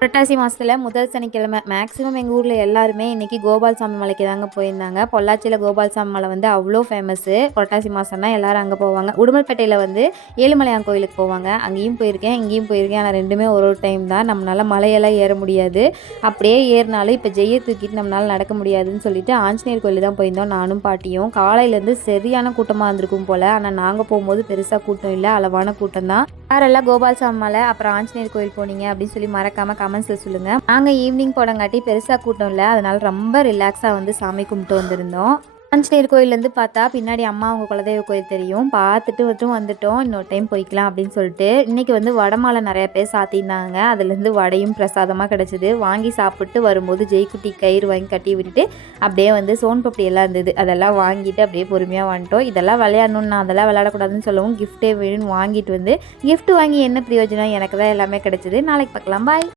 புரட்டாசி மாதத்தில் முதல் சனிக்கிழமை மேக்ஸிமம் எங்கள் ஊரில் எல்லாருமே இன்றைக்கி கோபால்சாமி மலைக்கு தாங்க போயிருந்தாங்க. பொள்ளாச்சியில் கோபால்சாமி மலை வந்து அவ்வளோ ஃபேமஸ்ஸு. புரட்டாசி மாதம்னா எல்லோரும் அங்கே போவாங்க. உடுமல்பேட்டையில் வந்து ஏழுமலையான் கோயிலுக்கு போவாங்க. அங்கேயும் போயிருக்கேன், இங்கேயும் போயிருக்கேன். ஆனால் ரெண்டுமே ஒரு டைம் தான். நம்மளால் மலையெல்லாம் ஏற முடியாது. அப்படியே ஏறினாலும் இப்போ ஜெய்யை தூக்கிட்டு நம்மளால் நடக்க முடியாதுன்னு சொல்லிட்டு ஆஞ்சநேயர் கோயில் தான் போயிருந்தோம் நானும் பாட்டியும். காலையிலேருந்து சரியான கூட்டமாக இருந்திருக்கும் போல். ஆனால் நாங்கள் போகும்போது பெருசாக கூட்டம் இல்லை, அளவான கூட்டம் தான். யாரெல்லாம் கோபால்சாமி மலை அப்புறம் ஆஞ்சநேயர் கோயில் போனீங்க அப்படின்னு சொல்லி மறக்காமல் கமெண்ட்ஸில் சொல்லுங்கள். நாங்கள் ஈவினிங் போனங்காட்டி பெருசாக கூட்டம் இல்லை, அதனால் ரொம்ப ரிலாக்ஸாக வந்து சாமி கும்பிட்டு வந்திருந்தோம். ஆஞ்சநேயர் கோயிலேருந்து பார்த்தா பின்னாடி அம்மா அவங்க குலதெய்வ கோயில் தெரியும். பார்த்துட்டு வந்துட்டோம். இன்னொரு டைம் போய்க்கலாம் அப்படின்னு சொல்லிட்டு. இன்றைக்கி வந்து வடமாலை நிறைய பேர் சாத்தியிருந்தாங்க. அதுலேருந்து வடையும் பிரசாதமாக கிடச்சிது. வாங்கி சாப்பிட்டு வரும்போது ஜெய்குட்டி கயிறு வாங்கி கட்டி விட்டுட்டு அப்படியே வந்து சோன்பப்படி எல்லாம் இருந்தது, அதெல்லாம் வாங்கிட்டு அப்படியே பொறுமையாக வந்துட்டோம். இதெல்லாம் விளையாடணுன்னு நான் அதெல்லாம் விளையாடக்கூடாதுன்னு சொல்லவும் கிஃப்ட்டே வேணும்னு வாங்கிட்டு வந்து கிஃப்ட் வாங்கி என்ன பிரயோஜனம், எனக்கு தான் எல்லாமே கிடச்சிது. நாளைக்கு பார்க்கலாம், பாய்.